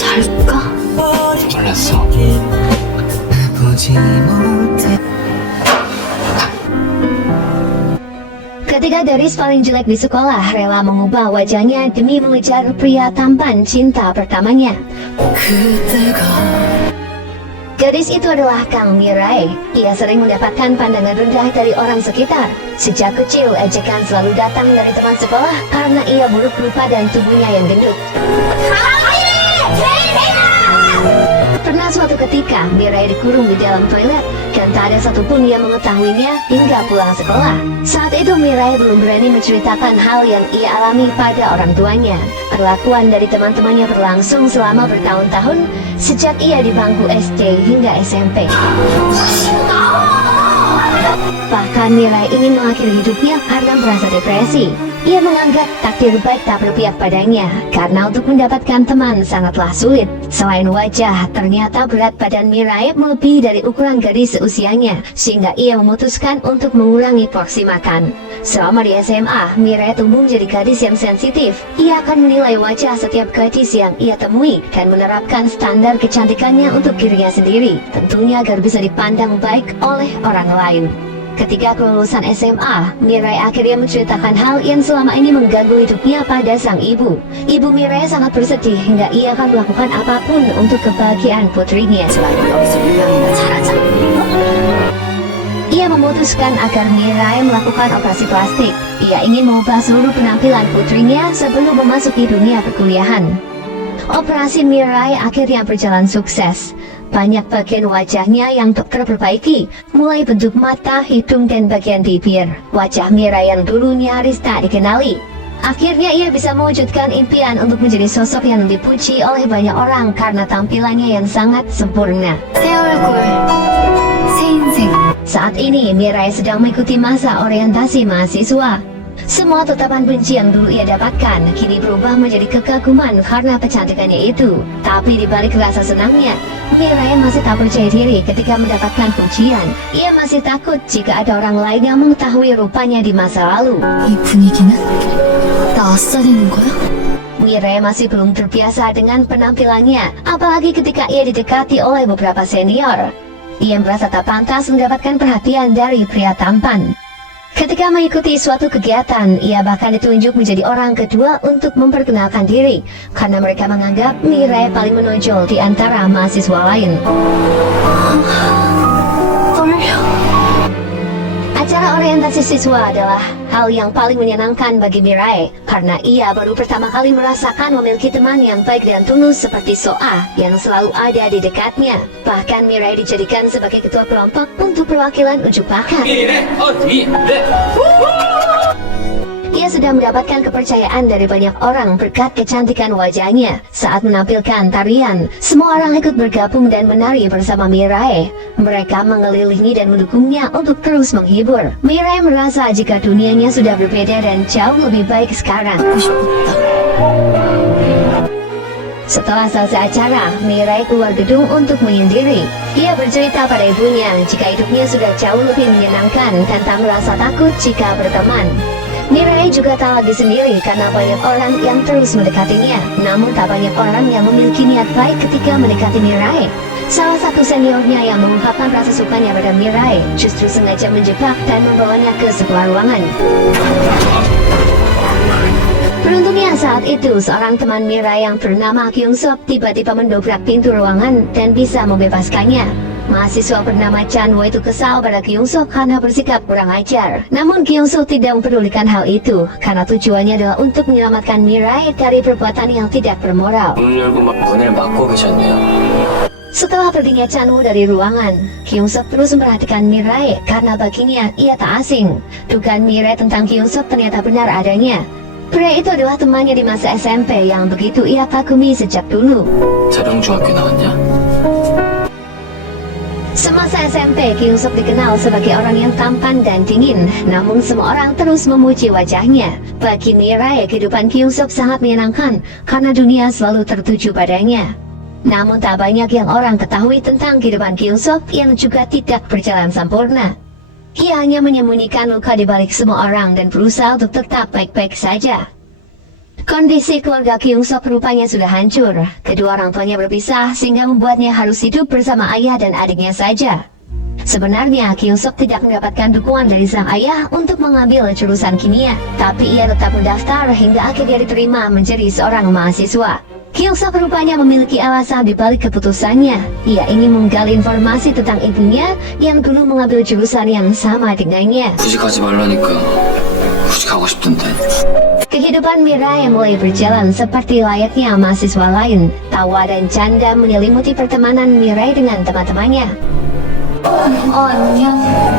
잘까? 몰랐어. Ketika gadis paling jelek di sekolah rela mengubah wajahnya demi mengejar pria tampan cinta pertamanya. Gadis itu adalah Kang Mirai. Ia sering mendapatkan pandangan rendah dari orang sekitar. Sejak kecil, ejekan selalu datang dari teman sekolah karena ia buruk rupa dan tubuhnya yang gendut. Pernah suatu ketika, Mirai dikurung di dalam toilet dan tak ada satupun yang mengetahuinya hingga pulang sekolah. Saat itu Mirai belum berani menceritakan hal yang ia alami pada orang tuanya. Perlakuan dari teman-temannya berlangsung selama bertahun-tahun sejak ia di bangku SD hingga SMP. Bahkan Mirai ingin mengakhiri hidupnya karena merasa depresi. Ia menganggap takdir baik tak berpihak padanya karena untuk mendapatkan teman sangatlah sulit. Selain wajah, ternyata berat badan Mirai melebihi dari ukuran gadis seusianya, sehingga ia memutuskan untuk mengurangi porsi makan. Selama di SMA, Mirai tumbuh menjadi gadis yang sensitif. Ia akan menilai wajah setiap gadis yang ia temui dan menerapkan standar kecantikannya untuk dirinya sendiri, tentunya agar bisa dipandang baik oleh orang lain. Ketika kelulusan SMA, Mirai akhirnya menceritakan hal yang selama ini mengganggu hidupnya pada sang ibu. Ibu Mirai sangat bersedih hingga ia akan melakukan apapun untuk kebahagiaan putrinya. Ia memutuskan agar Mirai melakukan operasi plastik. Ia ingin mengubah seluruh penampilan putrinya sebelum memasuki dunia perkuliahan. Operasi Mirai akhirnya berjalan sukses. Banyak bagian wajahnya yang dokter perbaiki, mulai bentuk mata, hidung, dan bagian bibir. Wajah Mirai yang dulu nyaris tak dikenali. Akhirnya ia bisa mewujudkan impian untuk menjadi sosok yang dipuji oleh banyak orang karena tampilannya yang sangat sempurna. Saat ini Mirai sedang mengikuti masa orientasi mahasiswa. Semua tatapan benci yang dulu ia dapatkan kini berubah menjadi kekaguman karena kecantikannya itu. Tapi di balik rasa senangnya, Mirai masih tak percaya diri ketika mendapatkan pujian. Ia masih takut jika ada orang lain yang mengetahui rupanya di masa lalu. Mirai masih belum terbiasa dengan penampilannya, apalagi ketika ia didekati oleh beberapa senior. Ia merasa tak pantas mendapatkan perhatian dari pria tampan. Ketika mengikuti suatu kegiatan, ia bahkan ditunjuk menjadi orang kedua untuk memperkenalkan diri, karena mereka menganggap Mirai paling menonjol di antara mahasiswa lain. Acara orientasi siswa adalah hal yang paling menyenangkan bagi Mirai, karena ia baru pertama kali merasakan memiliki teman yang baik dan tulus seperti Soa yang selalu ada di dekatnya. Bahkan Mirai dijadikan sebagai ketua kelompok untuk perwakilan unjuk bakat. Ia sudah mendapatkan kepercayaan dari banyak orang berkat kecantikan wajahnya. Saat menampilkan tarian, semua orang ikut bergabung dan menari bersama Mirai. Mereka mengelilingi dan mendukungnya untuk terus menghibur. Mirai merasa jika dunianya sudah berbeda dan jauh lebih baik sekarang. Setelah selesai acara, Mirai keluar gedung untuk menyendiri. Ia bercerita pada ibunya jika hidupnya sudah jauh lebih menyenangkan dan tak merasa takut jika berteman. Mirai juga tak lagi sendiri karena banyak orang yang terus mendekatinya. Namun tak banyak orang yang memiliki niat baik ketika mendekati Mirai. Salah satu seniornya yang mengungkapkan rasa sukanya pada Mirai justru sengaja menjebak dan membawanya ke sebuah ruangan. Beruntungnya saat itu seorang teman Mirai yang bernama Kyung Sok tiba-tiba mendobrak pintu ruangan dan bisa membebaskannya. Mahasiswa bernama Chan Wo itu kesal pada Kyung Sok karena bersikap kurang ajar. Namun Kyung Sok tidak mempedulikan hal itu karena tujuannya adalah untuk menyelamatkan Mirai dari perbuatan yang tidak bermoral. Setelah perginya Chan Wo dari ruangan, Kyung Sok terus memperhatikan Mirai karena baginya ia tak asing. Dugaan Mirai tentang Kyung Sok ternyata benar adanya. Pria itu adalah temannya di masa SMP yang begitu ia kagumi sejak dulu. Semasa SMP, Kyung Sok dikenal sebagai orang yang tampan dan dingin, namun semua orang terus memuji wajahnya. Bagi Mirai, kehidupan Kyung Sok sangat menyenangkan karena dunia selalu tertuju padanya. Namun tak banyak yang orang ketahui tentang kehidupan Kyung Sok yang juga tidak berjalan sempurna. Ia hanya menyembunyikan luka di balik semua orang dan berusaha untuk tetap baik-baik saja. Kondisi keluarga Kyung Sok rupanya sudah hancur. Kedua orang tuanya berpisah sehingga membuatnya harus hidup bersama ayah dan adiknya saja. Sebenarnya Kyung Sok tidak mendapatkan dukungan dari sang ayah untuk mengambil jurusan kimia, tapi ia tetap mendaftar hingga akhirnya diterima menjadi seorang mahasiswa. Kyung Sok rupanya memiliki alasan di balik keputusannya. Ia ingin menggali informasi tentang ibunya yang dulu mengambil jurusan yang sama dengannya. 굳이 가지 말라니까 굳이 가고 싶던데. Kehidupan Mirai mulai berjalan seperti layaknya mahasiswa lain. Tawa dan canda menyelimuti pertemanan Mirai dengan teman-temannya. 안녕.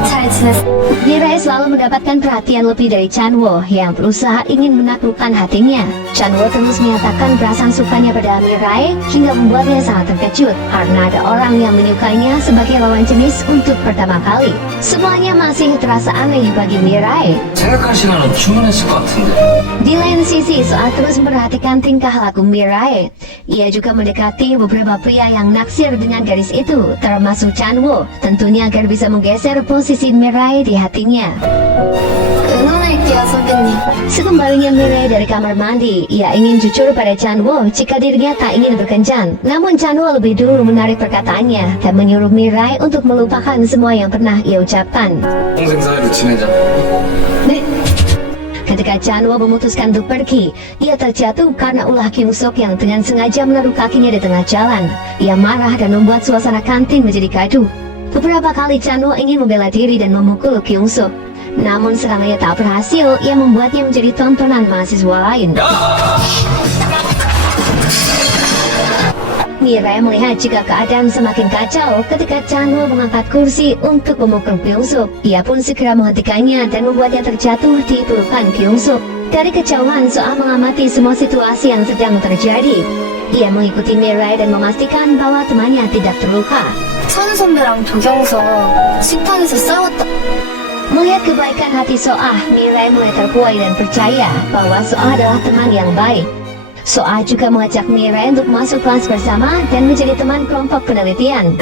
잘 지냈어? Mirai selalu mendapatkan perhatian lebih dari Chanwo yang berusaha ingin menaklukkan hatinya. Chanwo terus menyatakan perasaan sukanya pada Mirai hingga membuatnya sangat terkejut karena ada orang yang menyukainya sebagai lawan jenis untuk pertama kali. Semuanya masih terasa aneh bagi Mirai. 생각할 시간은 충분했을 것 같은데. Di lain sisi, Soa terus memperhatikan tingkah laku Mirai. Ia juga mendekati beberapa pria yang naksir dengan gadis itu, termasuk Chanwo, tentunya agar bisa menggeser posisi Mirai di hatinya. 응원할게요, 선배님. Sekembalinya Mirai dari kamar mandi, ia ingin jujur pada Chanwo jika dirinya tak ingin berkencan. Namun Chanwo lebih dulu menarik perkataannya dan menyuruh Mirai untuk melupakan semua yang pernah ia ucapkan. 동생 사이로 지내자. 네. Ketika Chanwo memutuskan untuk pergi, ia terjatuh karena ulah Kyung Sok yang dengan sengaja menaruh kakinya di tengah jalan. Ia marah dan membuat suasana kantin menjadi gaduh. Beberapa kali Chanwo ingin membela diri dan memukul Kyung Sok. Namun serangannya tak berhasil, ia membuatnya menjadi tontonan mahasiswa lain. Mirai melihat jika keadaan semakin kacau ketika Chanwo mengangkat kursi untuk memukul Kyung Sok. Ia pun segera menghentikannya dan membuatnya terjatuh di pelukan Kyung Sok. Dari kejauhan, Soa mengamati semua situasi yang sedang terjadi. Ia mengikuti Mirai dan memastikan bahwa temannya tidak terluka. 천우 선배랑 도경서 식탁에서 싸웠다. Melihat kebaikan hati Soa, Mirai mulai terbuai dan percaya bahwa Soa adalah teman yang baik. Soa juga mengajak Mirai untuk masuk kelas bersama dan menjadi teman kelompok penelitian.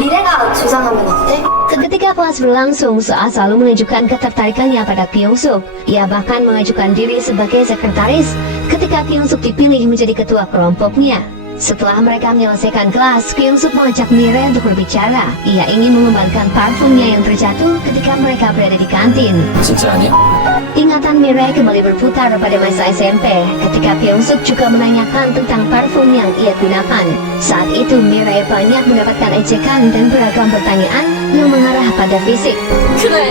미래가 조장하면 어때? Ketika kelas berlangsung, Soa selalu menunjukkan ketertarikannya pada Kyung Sok. Ia bahkan mengajukan diri sebagai sekretaris ketika Kyung Sok dipilih menjadi ketua kelompoknya. Setelah mereka menyelesaikan kelas, Kyung Sok mengajak Mirai untuk berbicara. Ia ingin mengembalikan parfumnya yang terjatuh ketika mereka berada di kantin. 진짜 아니야? Ingatan Mirai kembali berputar pada masa SMP ketika Kyung Sok juga menanyakan tentang parfum yang ia gunakan. Saat itu Mirai banyak mendapatkan ejekan dan beragam pertanyaan yang mengarah pada fisik. 그래.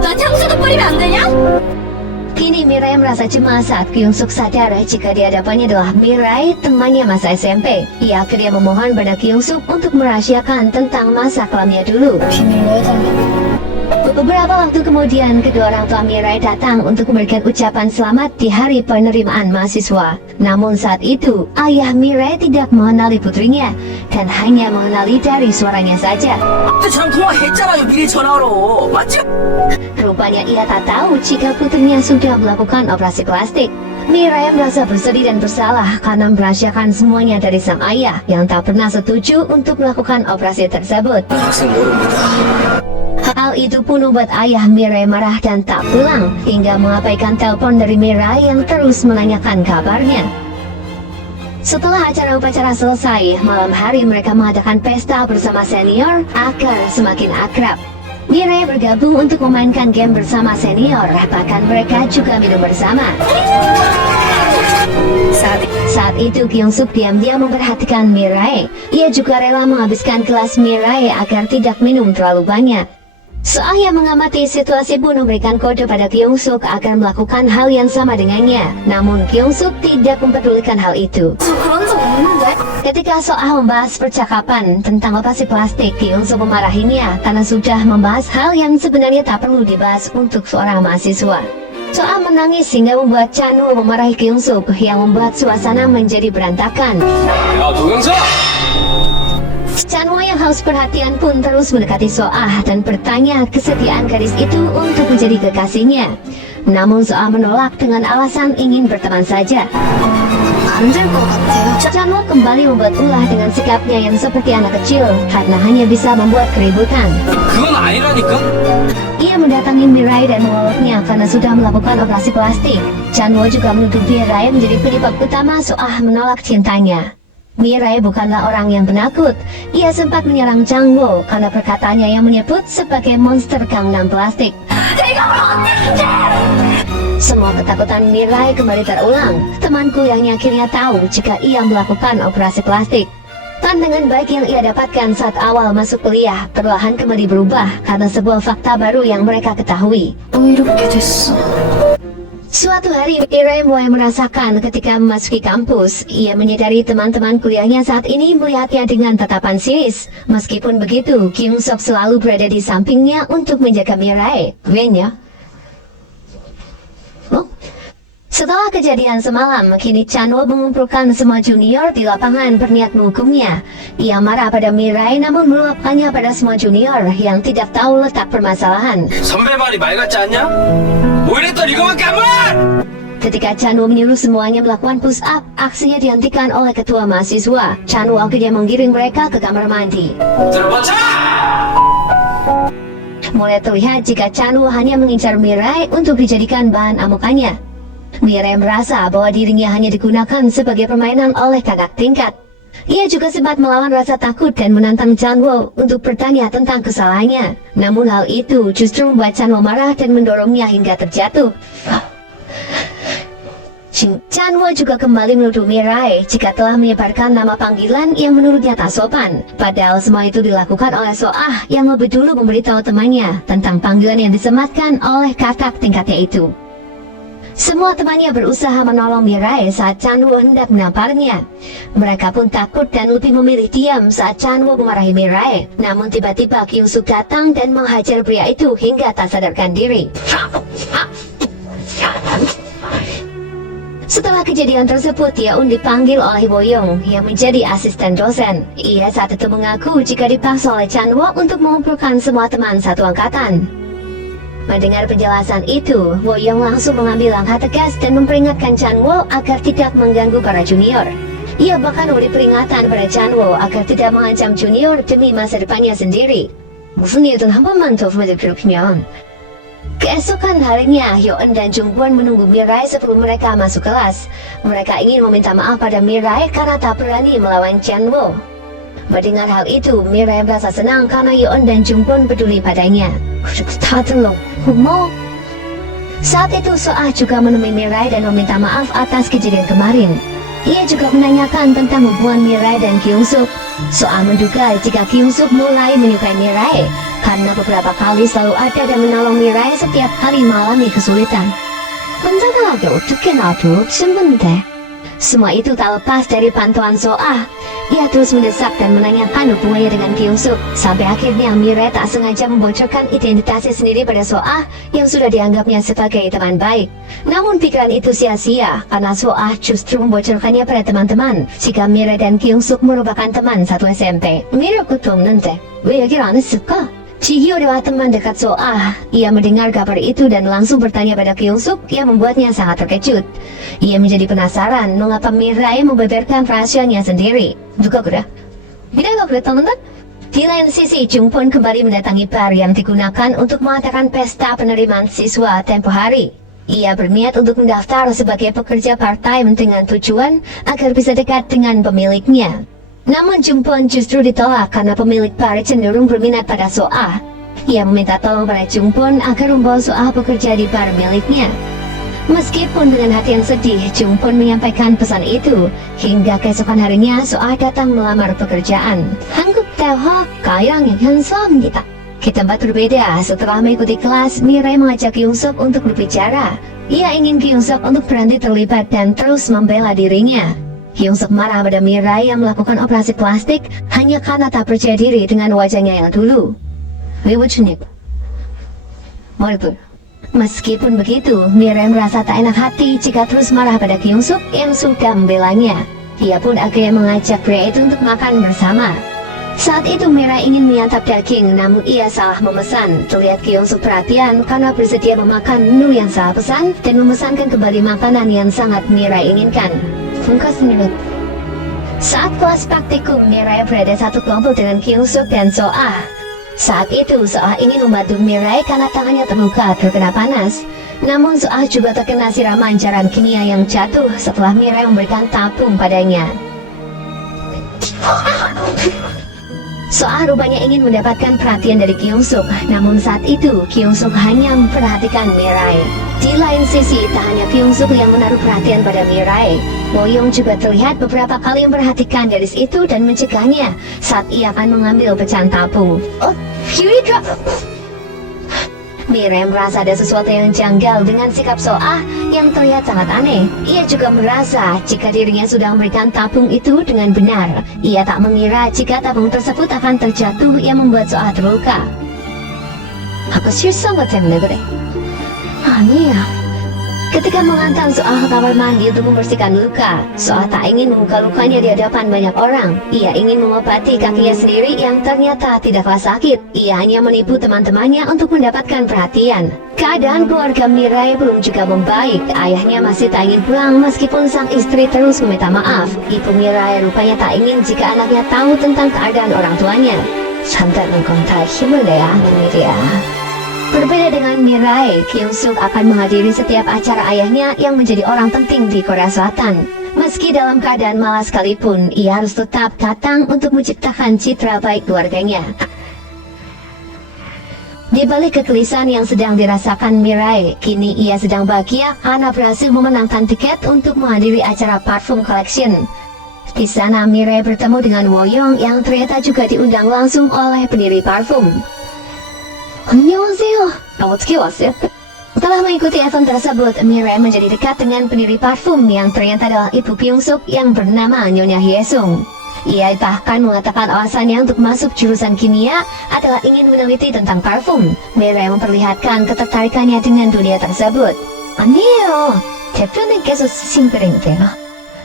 나 향수도 뿌리면 안 되냐? Kini Mirai merasa cemas saat Kyung Sok sadar jika di hadapannya adalah Mirai, temannya masa SMP. Ia akhirnya memohon pada Kyung Sok untuk merahasiakan tentang masa kelamnya dulu. 비밀로 해달래. Beberapa waktu kemudian, kedua orang tua Mirai datang untuk memberikan ucapan selamat di hari penerimaan mahasiswa. Namun saat itu, ayah Mirai tidak mengenali putrinya dan hanya mengenali dari suaranya saja. 근데 저랑 통화했잖아요. 미리 전화로. 맞지? Rupanya ia tak tahu jika putrinya sudah melakukan operasi plastik. Mirai merasa bersedih dan bersalah karena merahasiakan semuanya dari sang ayah yang tak pernah setuju untuk melakukan operasi tersebut. 학생 모릅니다. Hal itu pun membuat ayah Mirai marah dan tak pulang hingga mengabaikan telepon dari Mirai yang terus menanyakan kabarnya. Setelah acara upacara selesai, malam hari mereka mengadakan pesta bersama senior agar semakin akrab. Mirai bergabung untuk memainkan game bersama senior, bahkan mereka juga minum bersama. Saat itu Kyung Sok diam-diam memperhatikan Mirai. Ia juga rela menghabiskan kelas Mirai agar tidak minum terlalu banyak. Soa yang mengamati situasi pun memberikan kode pada Kyung Sok agar melakukan hal yang sama dengannya. Namun Kyung Sok tidak mempedulikan hal itu. 저 그런 적 없는데? Ketika Soa membahas percakapan tentang operasi plastik, Kyung Sok memarahinya karena sudah membahas hal yang sebenarnya tak perlu dibahas untuk seorang mahasiswa. Soa menangis hingga membuat Chanwo memarahi Kyung Sok yang membuat suasana menjadi berantakan. 야 도경서! Chanwo yang haus perhatian pun terus mendekati Soa dan bertanya kesetiaan gadis itu untuk menjadi kekasihnya. Namun Soa menolak dengan alasan ingin berteman saja. 안 될 것 같아요. Chanwo kembali membuat ulah dengan sikapnya yang seperti anak kecil karena hanya bisa membuat keributan. 그건 아니라니까? Ia mendatangi Mirai dan meloloknya karena sudah melakukan operasi plastik. Chanwo juga menuduh Mirai menjadi penyebab utama Soah menolak cintanya. Mirai bukanlah orang yang penakut. Ia sempat menyerang Chanwo karena perkataannya yang menyebut sebagai monster Gangnam plastik. Semua ketakutan Mirai kembali terulang. Teman kuliahnya akhirnya tahu jika ia melakukan operasi plastik. Pandangan baik yang ia dapatkan saat awal masuk kuliah perlahan kembali berubah karena sebuah fakta baru yang mereka ketahui. 이렇게 됐어. Suatu hari, Mirai mulai merasakan ketika memasuki kampus. Ia menyadari teman-teman kuliahnya saat ini melihatnya dengan tatapan sinis. Meskipun begitu, Kyung Sok selalu berada di sampingnya untuk menjaga Mirai. Wenya. Oh. Setelah kejadian semalam, kini Chanwo mengumpulkan semua junior di lapangan berniat menghukumnya. Ia marah pada Mirai namun meluapkannya pada semua junior yang tidak tahu letak permasalahan. 선배 말이 말 같지 않냐? 뭐 이랬더니 이거밖에 안 봐! Ketika Chanwo menyuruh semuanya melakukan push up, aksinya dihentikan oleh ketua mahasiswa. Chanwo akhirnya menggiring mereka ke kamar mandi. 들어보자! Mulai terlihat jika Chanwo hanya mengincar Mirai untuk dijadikan bahan amukannya. Mirai merasa bahwa dirinya hanya digunakan sebagai permainan oleh kakak tingkat. Ia juga sempat melawan rasa takut dan menantang Chanwo untuk bertanya tentang kesalahannya. Namun hal itu justru membuat Chanwo marah dan mendorongnya hingga terjatuh. Chanwo juga kembali menuduh Mirai jika telah menyebarkan nama panggilan yang menurutnya tak sopan. Padahal semua itu dilakukan oleh Soah yang lebih dulu memberitahu temannya tentang panggilan yang disematkan oleh kakak tingkatnya itu. Semua temannya berusaha menolong Mirai saat Chanwo hendak menamparnya. Mereka pun takut dan lebih memilih diam saat Chanwo memarahi Mirai. Namun tiba-tiba Kyung Suk datang dan menghajar pria itu hingga tak sadarkan diri. Setelah kejadian tersebut, Yeon dipanggil oleh Boyong yang menjadi asisten dosen. Ia saat itu mengaku jika dipaksa oleh Chanwo untuk mengumpulkan semua teman satu angkatan. Mendengar penjelasan itu, Boyong langsung mengambil langkah tegas dan memperingatkan Chanwo agar tidak mengganggu para junior. Ia bahkan memberi peringatan pada Chanwo agar tidak mengancam junior demi masa depannya sendiri. 무슨 일든 한 번만 더 부탁드리면. Keesokan harinya, Yeon dan Jungwon menunggu Mirai sebelum mereka masuk kelas. Mereka ingin meminta maaf pada Mirai karena tak berani melawan Chanwo. Mendengar hal itu, Mirai merasa senang karena Yeon dan Jungwon peduli padanya. Saat itu Soah juga menemui Mirai dan meminta maaf atas kejadian kemarin. Ia juga menanyakan tentang hubungan Mirai dan Kyung Suk. Soah menduga jika Kyung Suk mulai menyukai Mirai karena beberapa kali selalu ada dan menolong Mirai setiap kali mengalami kesulitan. 혼자나하게 어떻게 놔둬? 신분인데. Semua itu tak lepas dari pantauan Soah. Ia terus mendesak dan menanyakan hubungannya dengan Kyung Suk. Sampai akhirnya Mirai tak sengaja membocorkan identitasnya sendiri pada Soah yang sudah dianggapnya sebagai teman baik. Namun pikiran itu sia-sia karena Soah justru membocorkannya pada teman-teman jika Mirai dan Kyung Suk merupakan teman satu SMP. Mirai 것도 없는데 왜 얘기를 안 했을까? Ji-hyo adalah teman dekat Soah. Ia mendengar kabar itu dan langsung bertanya pada Kyung Suk yang membuatnya sangat terkejut. Ia menjadi penasaran mengapa Mirai membeberkan rahasianya sendiri. Juga kira, Mirai gak keliatan? Di lain sisi, Jungwon kembali mendatangi bar yang digunakan untuk mengadakan pesta penerimaan siswa tempo hari. Ia berniat untuk mendaftar sebagai pekerja part-time dengan tujuan agar bisa dekat dengan pemiliknya. Namun Jungwon justru ditolak karena pemilik bar cenderung berminat pada Soah. Ia meminta tolong pada Jungwon agar membawa Soah bekerja di bar miliknya. Meskipun dengan hati yang sedih, Jungwon menyampaikan pesan itu. Hingga keesokan harinya Soah datang melamar pekerjaan. Hanguk Daewha Gairang Hyunso입니다. Di tempat berbeda, setelah mengikuti kelas, Mirai mengajak Kyung Suk untuk berbicara. Ia ingin Kyung Suk untuk berhenti terlibat dan terus membela dirinya. Kyung Suk marah pada Mirai yang melakukan operasi plastik hanya karena tak percaya diri dengan wajahnya yang dulu. Meskipun begitu, Mirai merasa tak enak hati jika terus marah pada Kyung Suk yang sudah membelanya. Ia pun akhirnya mengajak pria itu untuk makan bersama. Saat itu Mirai ingin menyantap daging, namun ia salah memesan. Terlihat Kyung Suk perhatian karena bersedia memakan menu yang salah pesan dan memesankan kembali makanan yang sangat Mirai inginkan. pungkas menurut. Saat kelas praktikum, Mirai berada satu kelompok dengan Kyung Suk dan Soa. Saat itu, Soa ingin membantu Mirai karena tangannya terluka terkena panas. Namun Soa juga terkena siraman cairan kimia yang jatuh setelah Mirai memberikan tabung padanya. Soa rupanya ingin mendapatkan perhatian dari Kyung Suk, namun saat itu Kyung Suk hanya memperhatikan Mirai. Di lain sisi, tak hanya Kyung Suk yang menaruh perhatian pada Mirai, Boyong juga terlihat beberapa kali memperhatikan gadis itu dan mencegahnya saat ia akan mengambil pecahan tabung. Oh, Fury drop! Mirai merasa ada sesuatu yang janggal dengan sikap Soa yang terlihat sangat aneh. Ia juga merasa jika dirinya sudah memberikan tabung itu dengan benar. Ia tak mengira jika tabung tersebut akan terjatuh yang membuat Soa terluka. Aku 실수한 것 때문에 그래. 아니야. Ketika mengantar Soa ke kamar mandi untuk membersihkan luka, Soa tak ingin membuka lukanya di hadapan banyak orang. Ia ingin mengobati kakinya sendiri yang ternyata tidaklah sakit. Ia hanya menipu teman-temannya untuk mendapatkan perhatian. Keadaan keluarga Mirai belum juga membaik. Ayahnya masih tak ingin pulang meskipun sang istri terus meminta maaf. Ibu Mirai rupanya tak ingin jika anaknya tahu tentang keadaan orang tuanya. Sampai mengkontak 힘을 내야 하는 일이야. Berbeda dengan Mirai, Kyung Suk akan menghadiri setiap acara ayahnya yang menjadi orang penting di Korea Selatan. Meski dalam keadaan malas sekalipun, ia harus tetap datang untuk menciptakan citra baik keluarganya. Di balik kegelisahan yang sedang dirasakan Mirai, kini ia sedang bahagia karena berhasil memenangkan tiket untuk menghadiri acara parfum collection. Di sana Mirai bertemu dengan Woyong yang ternyata juga diundang langsung oleh pendiri parfum. 안녕하세요. 어떻게 왔어요? Setelah mengikuti event tersebut, Mirai menjadi dekat dengan pendiri parfum yang ternyata adalah ibu Kyung Suk yang bernama Nyonya Hyesung. Ia bahkan mengatakan alasannya untuk masuk jurusan kimia adalah ingin meneliti tentang parfum. Mirai memperlihatkan ketertarikannya dengan dunia tersebut. 아니에요. 대표님께서 쓰신 브랜드예요.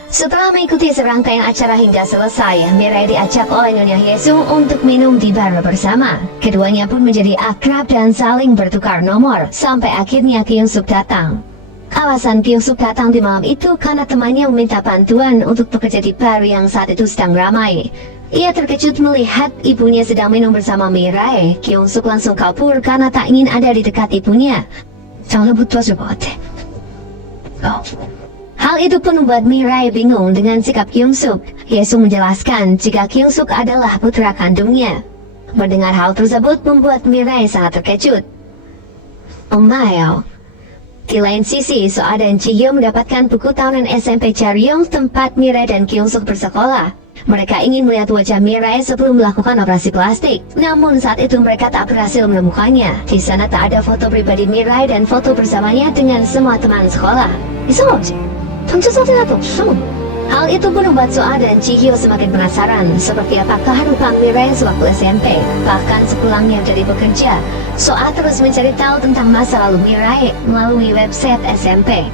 Setelah mengikuti serangkaian acara hingga selesai, Mirai diajak oleh Nyonya Hyesung untuk minum di bar bersama. Keduanya pun menjadi akrab dan saling bertukar nomor, sampai akhirnya Kyung Suk datang. Alasan Kyung Suk datang di malam itu karena temannya meminta bantuan untuk bekerja di bar yang saat itu sedang ramai. Ia terkejut melihat ibunya sedang minum bersama Mirai. Kyung Suk langsung kabur karena tak ingin ada di dekat ibunya. Jangan butuh 것 같아. Oh. Hal itu pun membuat Mirai bingung dengan sikap Kyung Suk. Hyesung menjelaskan jika Kyung Suk adalah putra kandungnya. Mendengar hal tersebut membuat Mirai sangat terkejut. Di lain sisi, Soa dan Ji-hyo mendapatkan buku tahunan SMP Charyong tempat Mirai dan Kyung Suk bersekolah. Mereka ingin melihat wajah Mirai sebelum melakukan operasi plastik. Namun saat itu mereka tak berhasil menemukannya. Di sana tak ada foto pribadi Mirai dan foto bersamanya dengan semua teman sekolah. 이상하지? 전체 사진에도 없어. Hal itu pun membuat Soa dan Ji-hyo semakin penasaran seperti apakah rupa Mirai sewaktu SMP. Bahkan sepulangnya dari bekerja, Soa terus mencari tahu tentang masa lalu Mirai melalui website SMP.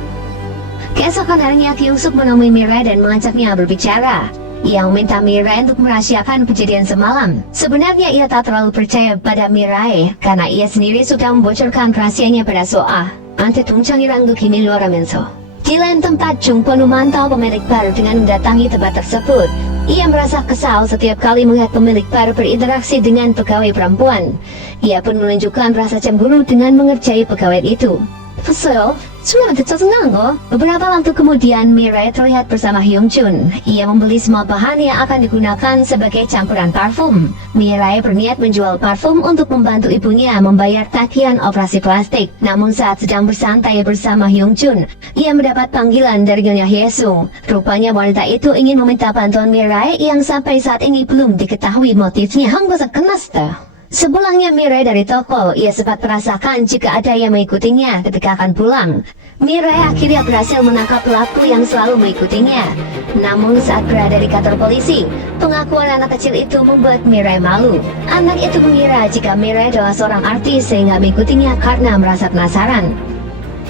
Keesokan harinya Kyung Suk menemui Mirai dan mengajaknya berbicara. Ia meminta Mirai untuk merahasiakan kejadian semalam. Sebenarnya ia tak terlalu percaya pada Mirai karena ia sendiri sudah membocorkan rahasianya pada Soa. Ante 동창이랑도 기밀로 하라면서. Di lain tempat, Jungpon memantau pemilik bar dengan mendatangi tempat tersebut. Ia merasa kesal setiap kali melihat pemilik bar berinteraksi dengan pegawai perempuan. Ia pun menunjukkan rasa cemburu dengan mengerjai pegawai itu. Kesel, sebenarnya 짜증나는 거. Beberapa waktu kemudian, Mirai terlihat bersama Hyung Jun. Ia membeli semua bahan yang akan digunakan sebagai campuran parfum. Mirai berniat menjual parfum untuk membantu ibunya membayar tagihan operasi plastik. Namun saat sedang bersantai bersama Hyung Jun, ia mendapat panggilan dari Nyonya Hyesung. Rupanya wanita itu ingin meminta bantuan Mirai yang sampai saat ini belum diketahui motifnya. 한국에서 끝났어요. Sepulangnya Mirai dari toko, ia sempat merasakan jika ada yang mengikutinya ketika akan pulang. Mirai akhirnya berhasil menangkap pelaku yang selalu mengikutinya. Namun saat berada di kantor polisi, pengakuan anak kecil itu membuat Mirai malu. Anak itu mengira jika Mirai adalah seorang artis sehingga mengikutinya karena merasa penasaran.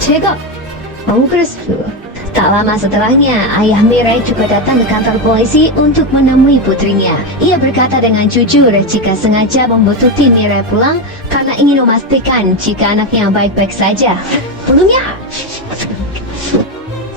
제가 그랬어요. Tak lama setelahnya, ayah Mirai juga datang ke kantor polisi untuk menemui putrinya. Ia berkata dengan jujur jika sengaja membutuhkan Mirai pulang karena ingin memastikan jika anaknya baik-baik saja. Belumnya,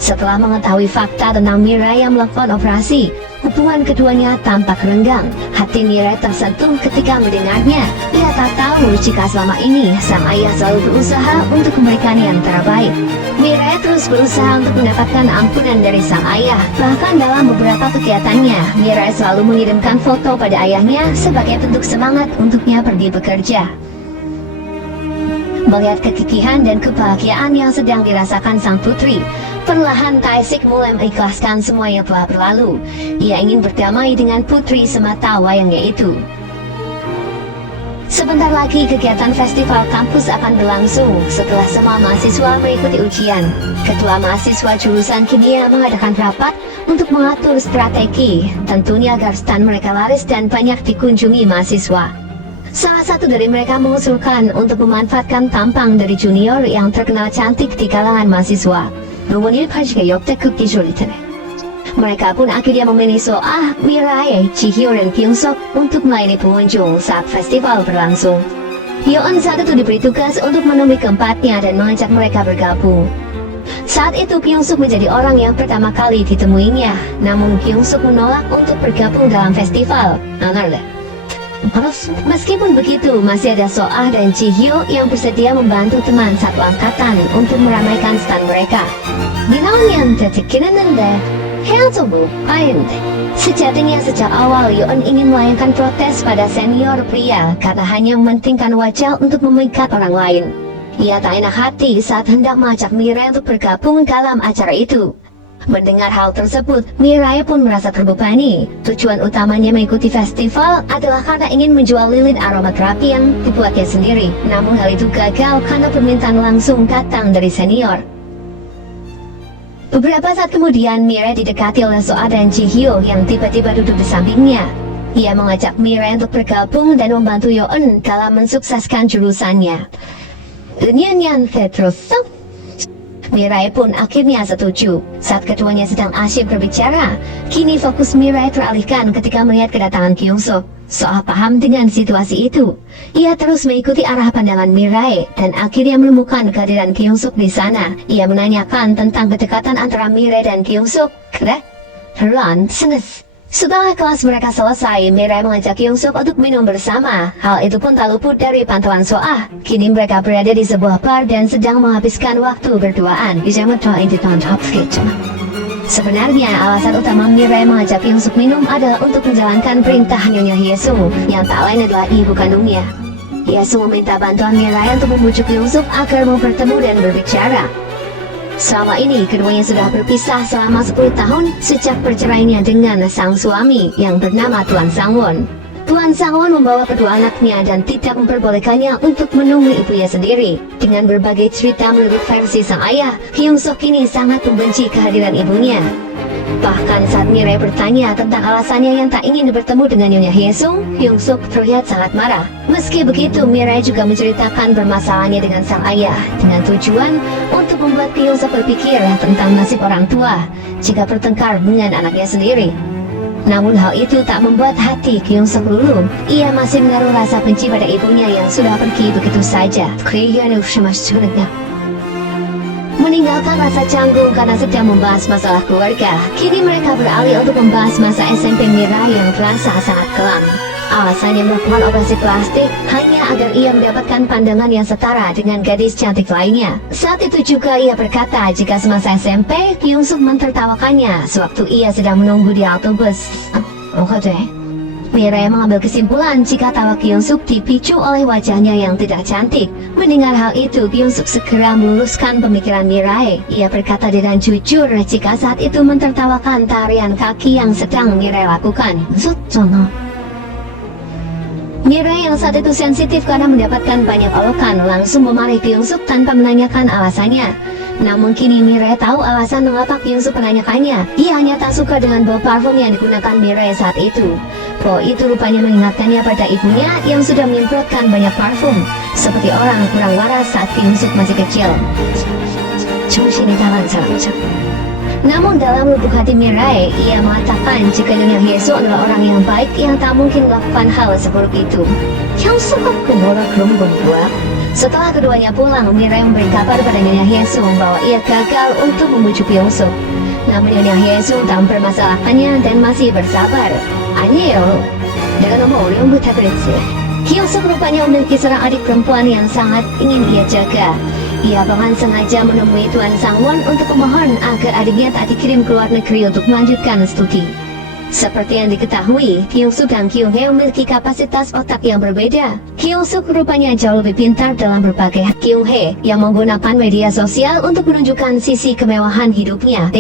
Setelah mengetahui fakta tentang Mirai yang melakukan operasi, hubungan keduanya tampak renggang. Hati Mirai tersentuh ketika mendengarnya. Ia tak tahu jika selama ini sang ayah selalu berusaha untuk memberikan yang terbaik. Mirai terus berusaha untuk mendapatkan ampunan dari sang ayah. Bahkan dalam beberapa kegiatannya, Mirai selalu mengirimkan foto pada ayahnya sebagai bentuk semangat untuknya pergi bekerja. Melihat kegigihan dan kebahagiaan yang sedang dirasakan sang putri, perlahan Taesik mulai mengikhlaskan semua yang telah berlalu. Ia ingin berdamai dengan putri semata wayangnya itu. Sebentar lagi kegiatan festival kampus akan berlangsung. Setelah semua mahasiswa mengikuti ujian, Ketua Mahasiswa Jurusan Kimia mengadakan rapat untuk mengatur strategi, tentunya agar stand mereka laris dan banyak dikunjungi mahasiswa. Salah satu dari mereka mengusulkan untuk memanfaatkan tampang dari junior yang terkenal cantik di kalangan mahasiswa. Mereka pun akhirnya memilih Soah, Mirai, Chihyo dan Kyungsuk untuk melayani pengunjung saat festival berlangsung. Hyeon saat itu diberi tugas untuk menemui keempatnya dan mengajak mereka bergabung. Saat itu Kyungsuk menjadi orang yang pertama kali ditemuinya, namun Kyungsuk menolak untuk bergabung dalam festival. Meskipun begitu, masih ada Soah dan Chihyo yang bersedia membantu teman satu angkatan untuk meramaikan stand mereka. Sejatinya sejak awal Yeon ingin melayangkan protes pada senior pria karena hanya mementingkan wajah untuk memikat orang lain. Ia tak enak hati saat hendak mengajak Mirai untuk bergabung dalam acara itu. Mendengar hal tersebut, Mirai pun merasa terbebani. Tujuan utamanya mengikuti festival adalah karena ingin menjual lilin aromaterapi yang dibuatnya sendiri. Namun hal itu gagal karena permintaan langsung datang dari senior. Beberapa saat kemudian, Mirai didekati oleh Soah dan Chihyo yang tiba-tiba duduk di sampingnya. Ia mengajak Mirai untuk bergabung dan membantu Yeon dalam mensukseskan jurusannya. Mirai pun akhirnya setuju. Saat keduanya sedang asyik berbicara, kini fokus Mirai teralihkan ketika melihat kedatangan Kyungsuk. Soah paham dengan situasi itu. Ia terus mengikuti arah pandangan Mirai dan akhirnya menemukan kehadiran Kyungsuk di sana. Ia menanyakan tentang kedekatan antara Mirai dan Kyungsuk. Setelah kelas mereka selesai, Mirai mengajak Kyungsuk untuk minum bersama. Hal itu pun tak luput dari pantauan Soah. Kini mereka berada di sebuah bar dan sedang menghabiskan waktu berduaan. Sebenarnya alasan utama Mirai mengajak Kyungsuk minum adalah untuk menjalankan perintah Nyonya Hyesu yang tak lain adalah ibu kandungnya. Hyesu meminta bantuan Mirai untuk membujuk Kyungsuk agar mau bertemu dan berbicara. Selama ini keduanya sudah berpisah selama 10 tahun sejak perceraiannya dengan sang suami yang bernama Tuan Sangwon. Tuan Sangwon membawa kedua anaknya dan tidak memperbolehkannya untuk menemui ibunya sendiri. Dengan berbagai cerita menurut versi sang ayah, Kyungsuk kini sangat membenci kehadiran ibunya. Bahkan saat Mirai bertanya tentang alasannya yang tak ingin bertemu dengan Nyonya Hyesu, Kyungsuk terlihat sangat marah. Meski begitu, Mirai juga menceritakan permasalahannya dengan sang ayah dengan tujuan untuk membuat Kyungsuk berpikir tentang nasib orang tua jika bertengkar dengan anaknya sendiri. Namun hal itu tak membuat hati Kyungsuk luluh. Ia masih menaruh rasa benci pada ibunya yang sudah pergi begitu saja. Meninggalkan rasa canggung karena sedang membahas masalah keluarga, kini mereka beralih untuk membahas masa SMP Mirai yang terasa sangat kelam. Alasannya melakukan operasi plastik hanya agar ia mendapatkan pandangan yang setara dengan gadis cantik lainnya. Saat itu juga ia berkata jika semasa SMP, Kyungsuk mentertawakannya sewaktu ia sedang menunggu di autobus. Mirai mengambil kesimpulan jika tawa Kyungsuk dipicu oleh wajahnya yang tidak cantik. Mendengar hal itu, Kyungsuk segera meluruskan pemikiran Mirai. Ia berkata dengan jujur jika saat itu mentertawakan tarian kaki yang sedang Mirai lakukan. Mirai yang saat itu sensitif karena mendapatkan banyak olokan langsung memarahi Kyungsuk tanpa menanyakan alasannya. Namun kini Mirai tahu alasan mengapa Kyungsuk menanyakannya. Ia hanya tak suka dengan bau parfum yang digunakan Mirai saat itu. Bau itu rupanya mengingatkannya pada ibunya yang sudah menyemprotkan banyak parfum, seperti orang kurang waras saat Kyungsuk masih kecil. Namun dalam lubuk hati Mirai, ia mengatakan jika Nyonya Hyesu adalah orang yang baik yang tak mungkin melakukan hal seburuk itu. Setelah keduanya pulang, Mirai memberi kabar pada Nyonya Hyesung bahwa ia gagal untuk membujuk Kyung-suk. Namun Nyonya Hyesung tak mempermasalahkannya dan masih bersabar. 아니에요. 내가 너무 어려운 부탁을 했지. Kyung-suk rupanya memiliki seorang adik perempuan yang sangat ingin ia jaga. Ia bahkan sengaja menemui Tuan Sangwon untuk memohon agar adiknya tak dikirim ke luar negeri untuk melanjutkan studi. Seperti yang diketahui, Kyung-suk dan Kyung-hee memiliki kapasitas otak yang berbeda. Kyung-suk rupanya jauh lebih pintar dalam berbagai hal. Kyung-hee yang menggunakan media sosial untuk menunjukkan sisi kemewahan hidupnya.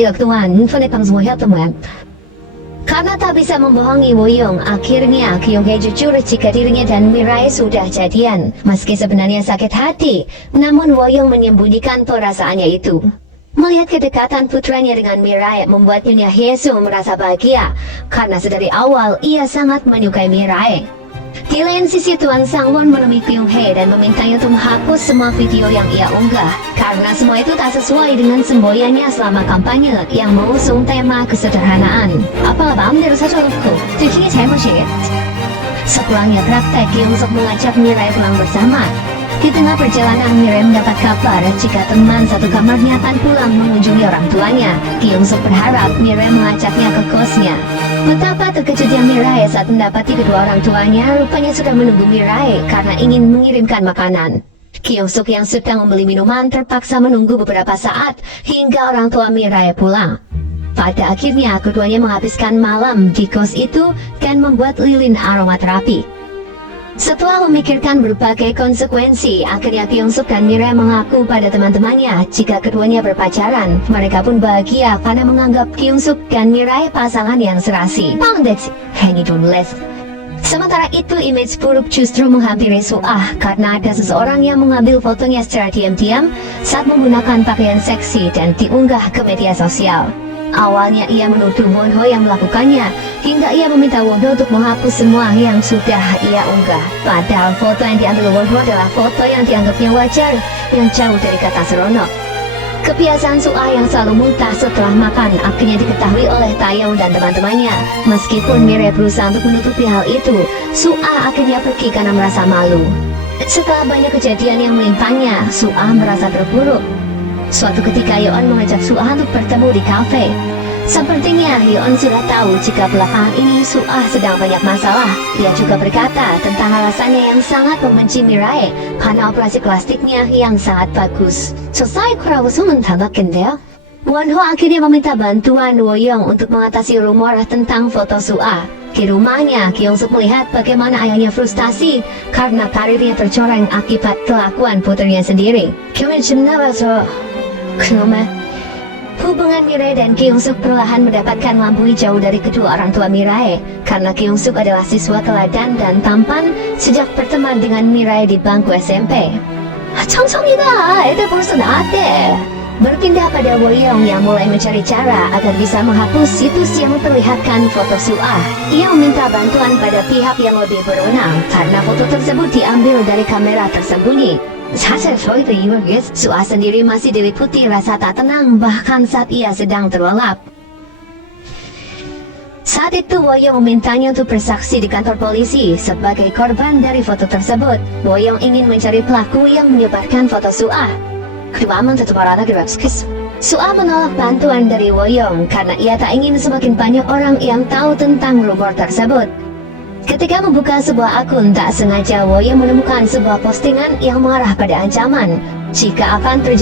Karena tak bisa membohongi Woyong, akhirnya Kyung-hee jujur jika dirinya dan Mirai sudah jadian. Meski sebenarnya sakit hati, namun Woyong menyembunyikan perasaannya itu. Melihat kedekatan putranya dengan Mirai membuat Nyonya Hyesung merasa bahagia, karena sedari awal ia sangat menyukai Mirai. Di lain sisi, Tuan Sangwon menemui Kyung-hee dan memintanya untuk menghapus semua video yang ia unggah, karena semua itu tak sesuai dengan semboyannya selama kampanye yang mengusung tema kesederhanaan. 아빠가 마음대로 사줘놓고 들키기 잘못이겠지. Sepulangnya praktek, Kyung-suk mengajak Mirai pulang bersama. Di tengah perjalanan, Mirai mendapat kabar jika teman satu kamarnya akan pulang mengunjungi orang tuanya. Kyung-suk berharap Mirai mengajaknya ke kosnya. Betapa terkejutnya Mirai saat mendapati kedua orang tuanya rupanya sudah menunggu Mirai karena ingin mengirimkan makanan. Kyung-suk yang sedang membeli minuman terpaksa menunggu beberapa saat hingga orang tua Mirai pulang. Pada akhirnya keduanya menghabiskan malam di kos itu dan membuat lilin aromaterapi. Setelah memikirkan berbagai konsekuensi, akhirnya Kyung-suk dan Mirai mengaku pada teman-temannya jika keduanya berpacaran. Mereka pun bahagia karena menganggap Kyung-suk dan Mirai pasangan yang serasi. Sementara itu, image buruk justru menghampiri Suah karena ada seseorang yang mengambil fotonya secara diam-diam saat menggunakan pakaian seksi dan diunggah ke media sosial. Awalnya ia menuduh Wonho yang melakukannya, hingga ia meminta Wonho untuk menghapus semua yang sudah ia unggah. Padahal foto yang diambil Wonho adalah foto yang dianggapnya wajar, yang jauh dari kata seronok. Kebiasaan Suah yang selalu muntah setelah makan akhirnya diketahui oleh Taeyong dan teman-temannya. Meskipun Mirai berusaha untuk menutupi hal itu, Suah akhirnya pergi karena merasa malu. Setelah banyak kejadian yang menimpanya, Suah merasa terpuruk. Suatu ketika Yeon mengajak Suah untuk bertemu di kafe. Sepertinya Yeon sudah tahu jika belakangan ini Suah sedang banyak masalah. Dia juga berkata tentang alasannya yang sangat membenci Mirai karena operasi plastiknya yang sangat bagus. Selesai kurang usumun tandakendeyo. Wonho akhirnya meminta bantuan Woyong untuk mengatasi rumor tentang foto Suah. Di rumahnya, Kyung-suk melihat bagaimana ayahnya frustasi karena karirnya tercoreng akibat kelakuan putrinya sendiri. Hubungan Mirai dan Kyung-suk perlahan mendapatkan lampu hijau dari kedua orang tua Mirai karena Kyung-suk adalah siswa teladan dan tampan sejak berteman dengan Mirai di bangku SMP. 청성이다, 애들 벌써 나왔대. Berpindah pada Woyong yang mulai mencari cara agar bisa menghapus situs yang memperlihatkan foto Suah. Ia meminta bantuan pada pihak yang lebih berwenang karena foto tersebut diambil dari kamera tersembunyi. Saja 저희도 이걸 위해서 Suah sendiri masih diliputi rasa tak tenang bahkan saat ia sedang terlelap. Saat itu Woyong memintanya untuk bersaksi di kantor polisi sebagai korban dari foto tersebut. Woyong ingin mencari pelaku yang menyebarkan foto Suah. Suah menolak bantuan dari Woyong karena ia tak ingin semakin banyak orang yang tahu tentang rumor tersebut. Ketika membuka sebuah akun, tak sengaja Woyong menemukan sebuah postingan yang mengarah pada ancaman jika akan terjadi